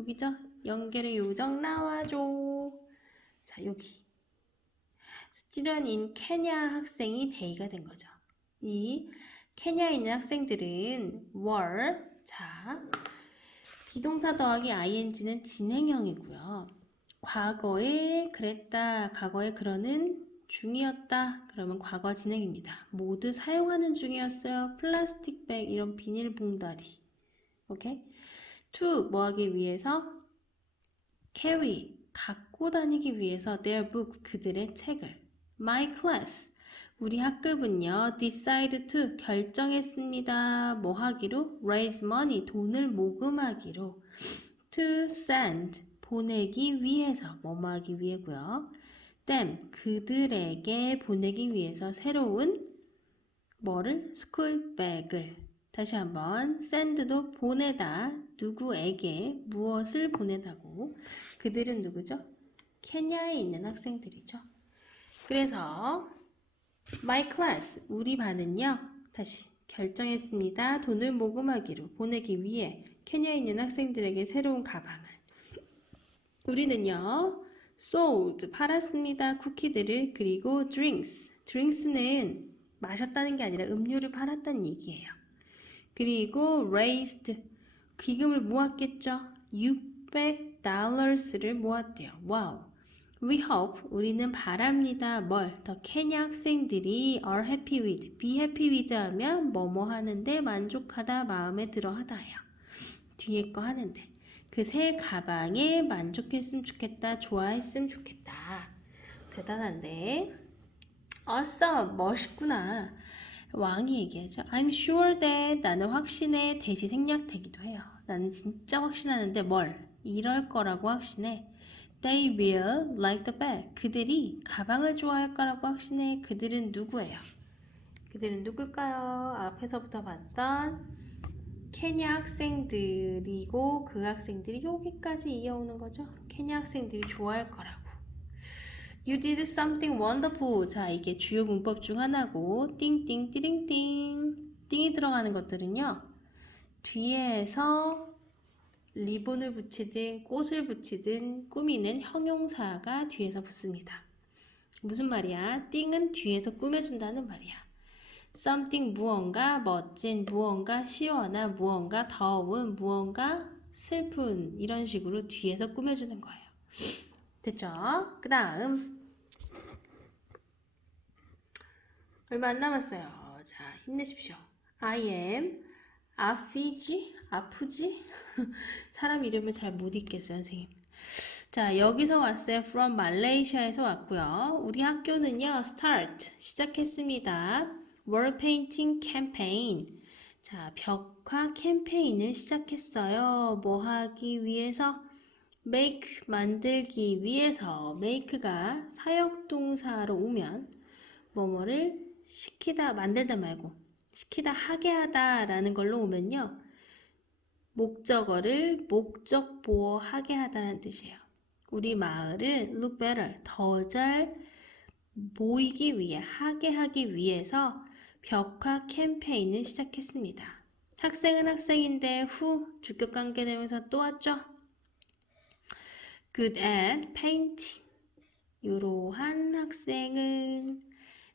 여기죠? 연결의 요정 나와줘. 자, 여기. 수련인 케냐 학생이 데이가 된 거죠. 이 케냐에 있는 학생들은 were, 자, 비동사 더하기 ing는 진행형이고요. 과거에 그랬다, 과거에 그러는 중이었다. 그러면 과거 진행입니다. 모두 사용하는 중이었어요. 플라스틱 백, 이런 비닐 봉다리. 오케이? To 뭐 하기 위해서? carry 갖고 다니기 위해서 their books 그들의 책을. my class 우리 학급은요 decide to 결정했습니다. 뭐 하기로? raise money 돈을 모금하기로. to send 보내기 위해서 뭐뭐 하기 위해고요. them 그들에게 보내기 위해서 새로운 뭐를? bag을 다시 한번 send도 보내다 누구에게 무엇을 보내다고 그들은 누구죠? 케냐에 있는 학생들이죠. 그래서 my class 우리 반은요 다시 결정했습니다. 돈을 모금하기로 보내기 위해 케냐에 있는 학생들에게 새로운 가방을 우리는요 sold 팔았습니다. 쿠키들을 그리고 drinks drinks는 마셨다는 게 아니라 음료를 팔았다는 얘기예요. 그리고 raised 기금을 모았겠죠. 600달러스를 모았대요. 와우. We hope 우리는 바랍니다. 뭘? 더 케냐 학생들이 are happy with, be happy with 하면 뭐뭐 하는데 만족하다, 마음에 들어 하다예요. 뒤에 거 하는데 그 새 가방에 만족했으면 좋겠다, 좋아했으면 좋겠다. 대단한데. awesome, 멋있구나. 왕이 얘기하죠. I'm sure that 나는 확신해 대시 생략되기도 해요. 나는 진짜 확신하는데 뭘? 이럴 거라고 확신해. They will like the bag. 그들이 가방을 좋아할 거라고 확신해. 그들은 누구예요? 그들은 누굴까요? 앞에서부터 봤던 케냐 학생들이고 그 학생들이 여기까지 이어오는 거죠. 케냐 학생들이 좋아할 거라고. You did something wonderful. 자, 이게 주요 문법 중 하나고 띵띵 띠링띵 띵이 들어가는 것들은요. 뒤에서 리본을 붙이든 꽃을 붙이든 꾸미는 형용사가 뒤에서 붙습니다. 무슨 말이야? 띵은 뒤에서 꾸며준다는 말이야. something 무언가 멋진 무언가 시원한 무언가 더운 무언가 슬픈 이런 식으로 뒤에서 꾸며주는 거예요. 됐죠? 그 다음 얼마 안 남았어요. 자 힘내십시오. I am 아피지? 아프지? 사람 이름을 잘 못 읽겠어요, 선생님. 자, 여기서 왔어요. From Malaysia에서 왔고요. 우리 학교는요, start, 시작했습니다. Wall painting campaign. 자, 벽화 캠페인을 시작했어요. 뭐 하기 위해서? make, 만들기 위해서. make가 사역 동사로 오면, 뭐뭐를 시키다, 만들다 말고, 시키다 하게 하다 라는 걸로 오면요. 목적어를 목적보어 하게 하다는 뜻이에요. 우리 마을을 look better, 더 잘 보이기 위해, 하게 하기 위해서 벽화 캠페인을 시작했습니다. 학생은 학생인데 후 주격 관계 되면서 또 왔죠. Good at painting. 이러한 학생은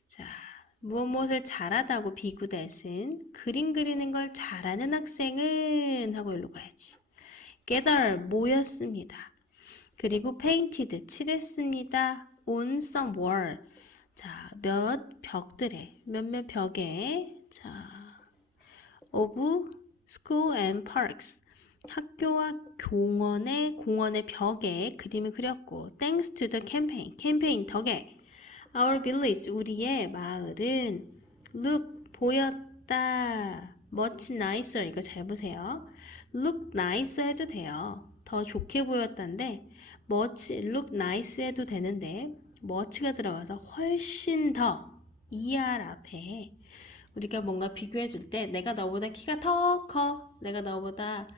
자 무엇 무엇을 잘하다고 비구댓은 그림 그리는 걸 잘하는 학생은 하고 일로 가야지. gather 모였습니다. 그리고 painted 칠했습니다. on some wall 자 몇 벽들에 몇몇 벽에 자 of school and parks 학교와 공원의 공원의 벽에 그림을 그렸고 thanks to the campaign 캠페인 덕에 Our village, 우리의 마을은 look, 보였다. much nicer, 이거 잘 보세요. look nice 해도 돼요. 더 좋게 보였다인데 much, look nice 해도 되는데 much가 들어가서 훨씬 더 er 앞에 우리가 뭔가 비교해 줄 때 내가 너보다 키가 더 커. 내가 너보다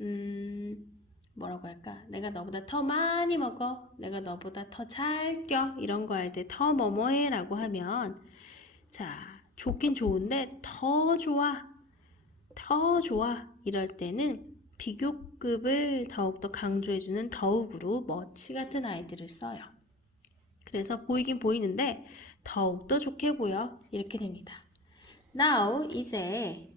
음 뭐라고 할까? 내가 너보다 더 많이 먹어. 내가 너보다 더 잘 껴. 이런 거 할 때 더 뭐뭐해 라고 하면 자, 좋긴 좋은데 더 좋아. 더 좋아. 이럴 때는 비교급을 더욱더 강조해주는 더욱으로 머치 같은 아이들을 써요. 그래서 보이긴 보이는데 더욱더 좋게 보여. 이렇게 됩니다. Now, 이제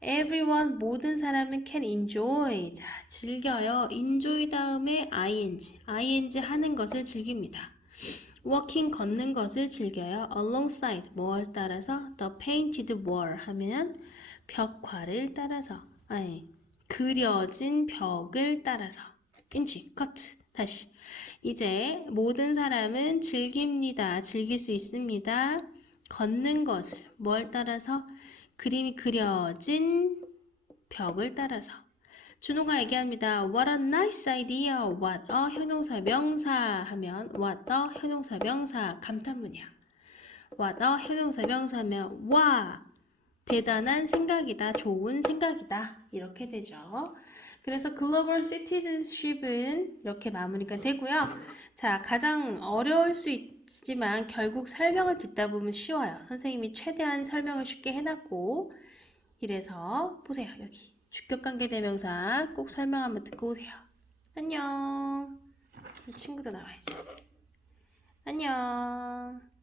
everyone, 모든 사람은 can enjoy. 자, 즐겨요. enjoy 다음에 ing. ing 하는 것을 즐깁니다. walking, 걷는 것을 즐겨요. alongside, 뭐에 따라서 the painted wall 하면 벽화를 따라서. 아니, 그려진 벽을 따라서. 인지, 커트. 다시. 이제 모든 사람은 즐깁니다. 즐길 수 있습니다. 걷는 것을 뭘 따라서 그림이 그려진 벽을 따라서 준호가 얘기합니다. What a nice idea. What a 형용사 명사 하면 what a 형용사 명사 감탄문이야. What a 형용사 명사면 와 대단한 생각이다. 좋은 생각이다. 이렇게 되죠. 그래서 글로벌 시티즌십은 이렇게 마무리가 되고요. 자, 가장 어려울 수 있 지만 결국 설명을 듣다 보면 쉬워요. 선생님이 최대한 설명을 쉽게 해놨고 이래서 보세요. 여기 주격관계 대명사 꼭 설명 한번 듣고 오세요. 안녕. 이 친구도 나와야지. 안녕.